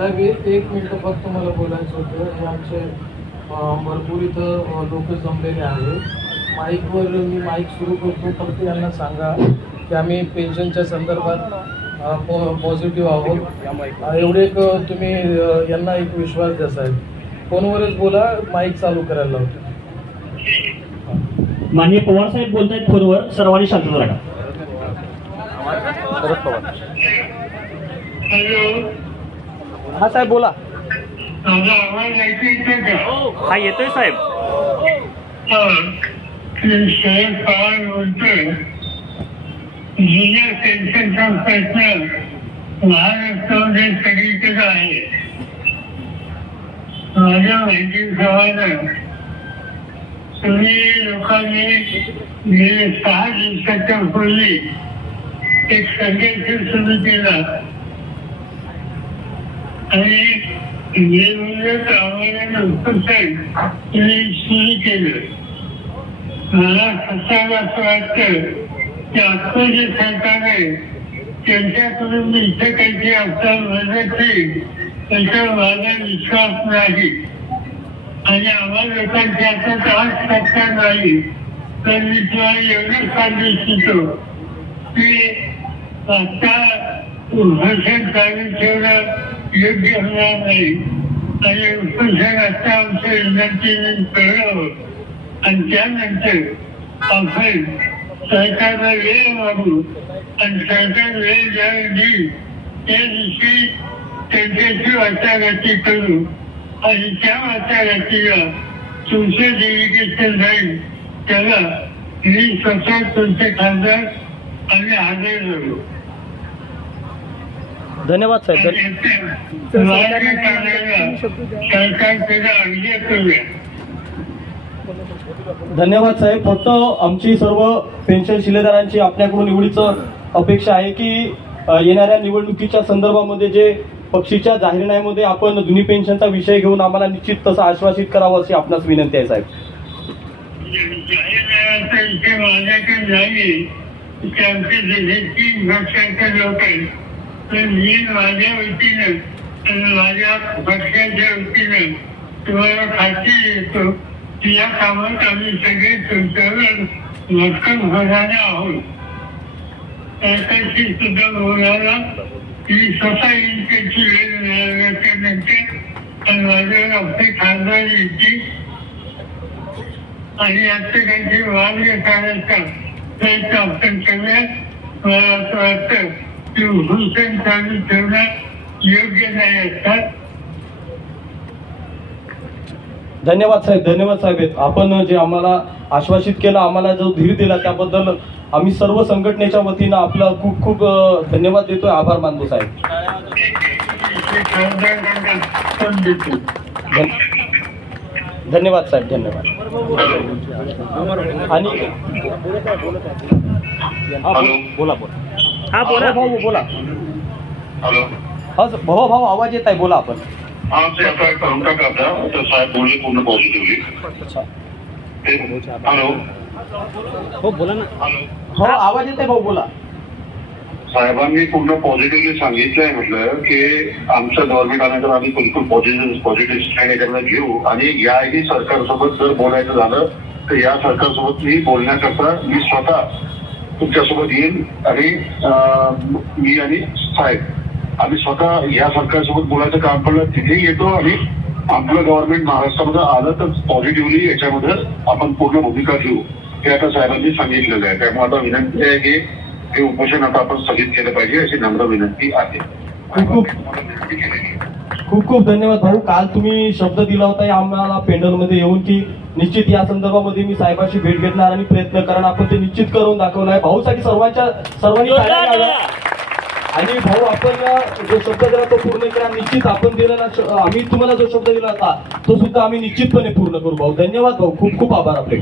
साहेब एक मिनिट फक्त मला बोलायचं होतं. हे आमचे भरपूर इथं लोक जमलेले आहे. माईकवर मी माईक सुरू करतो, फक्त यांना सांगा की आम्ही पेन्शनच्या संदर्भात पॉझिटिव्ह आहोत. एवढे एक तुम्ही यांना एक विश्वास द्या साहेब. फोनवरच बोला, माईक चालू करायला लावतो. माननीय पवार साहेब बोलतायत फोनवर, सर्वांनी शांतता राखा. हा साहेब बोला. हा येतोय साहेब. शरद पवार बोलतोय, जुन्या पेन्शनचा प्रश्न महाराष्ट्रामध्ये सगळीकडे आहे. माझ्या माहितीप्रमाणे तुम्ही लोकांनी गेले 6 दिवसाच्या पूर्वी एक संघर्ष सुरू केला आणि वेगवेगळ्या कामाला उत्कृष्ट तुम्ही सुरू केलं. मला असं वाटतं की आत्ताच्या सरकारने त्यांच्याकडून इथे काही असं मदत होईल त्याच्यावर माझा विश्वास नाही आणि आम्हाला लोकांची आता त्रास करता नाही. तर मी तुम्हाला एवढंच सांगू इच्छितो की आता उपोषण चालू ठेवणं योग्य होणार नाही आणि उपोषण आता आमच्या विनंतीने कळलं आणि त्यानंतर आपण सरकारला वेळ मागू आणि सरकार वेळ ज्यावेळी देईल त्या दिवशी त्यांच्याशी वाटाघाटी करू आणि त्या वाटाघाटीला तुमचं डेलिगेशन जाईल त्याला मी स्वतः तुमचे खासदार आणि हजर झालो. धन्यवाद साहेब. सरकार त्याचा अर्ज करूया. धन्यवाद साहेब. फक्त आमची सर्व पेन्शन शिलेदारांची आपल्याकडून एवढीच अपेक्षा आहे की येणाऱ्या निवडणुकीच्या संदर्भामध्ये जे पक्षीच्या जाहीरनाम्यामध्ये आपण जुनी पेन्शनचा विषय घेऊन आम्हाला निश्चित तसं आश्वासित करावं अशी आपणास विनंती आहे साहेब. जाहीरनाम्याचा विषय माझ्याकडे नाही की आमचे जे 3 पक्षांचे लोक आहेत तर मी माझ्या वतीनं आणि माझ्या पक्षाच्या वतीनं तुम्हाला खात्री देतो की या कामात आम्ही सगळे तुमच्यावर भक्कम होणारे आहोत. सरकारशी सुद्धा बोलायला ही स्वतः येईल त्याची वेळ मिळाल्यानंतर आणि माझ्यावर आपले खासदार येतील आणि याचं काही मार्ग काढायचा प्रयत्न आपण करूया. मला असं वाटतं की उपोषण चालू ठेवणं योग्य नाही असतात. धन्यवाद साहेब. धन्यवाद साहेब. आपण जे आम्हाला आश्वासित केलं, आम्हाला जो धीर दिला त्याबद्दल आम्ही सर्व संघटनेच्या वतीनं आपला खूप खूप धन्यवाद देतोय, आभार मानतो साहेब. धन्यवाद साहेब. धन्यवाद. आणि बोला बोला. हा बोला भाऊ बोला. हॅलो. हा भाऊ आवाज येत आहे, बोला आपण. हा ते आता काउंटर करता तर साहेब बोलले पूर्ण पॉझिटिव्हली. हॅलो. हो बोला ना. हॅलो. हो आवाज येत आहे भाऊ, बोला. साहेबांनी पूर्ण पॉझिटिव्हली सांगितलंय म्हटलं की आमचं गव्हर्नमेंट आल्यानंतर आम्ही बिलकुल पॉझिटिव्ह स्टँड याच्याकडे घेऊ आणि याही सरकारसोबत जर बोलायचं झालं तर या सरकारसोबत मी बोलण्याकरता मी स्वतः तुमच्यासोबत येईन आणि मी आणि साहेब आम्ही स्वतः या सरकारसोबत बोलायचं काम पडलं तिथेही येतो आणि आपलं गव्हर्नमेंट महाराष्ट्रामध्ये आलं तर पॉझिटिव्हली याच्यामध्ये आपण पूर्ण भूमिका घेऊ हे आता साहेबांनी सांगितलेलं आहे. त्यामुळे आता विनंती आहे की हे उपोषण आता आपण स्थगित केलं पाहिजे अशी नम्र विनंती आहे. खूप खूप धन्यवाद भाऊ. काल तुम्ही शब्द दिला होता आम्हाला पेंडलमध्ये येऊन की निश्चित या संदर्भामध्ये मी साहेबांशी भेट घेणार आणि प्रयत्न करणार. आपण ते निश्चित करून दाखवलं आहे. भाऊसाठी सर्वांनी आणि भाऊ आपण जो शब्द दिला तो पूर्ण करा. निश्चित आपण दिलेला आम्ही तुम्हाला जो शब्द दिला होता तो सुद्धा आम्ही निश्चितपणे पूर्ण करू भाऊ. धन्यवाद भाऊ. खूप खूप आभार आपले.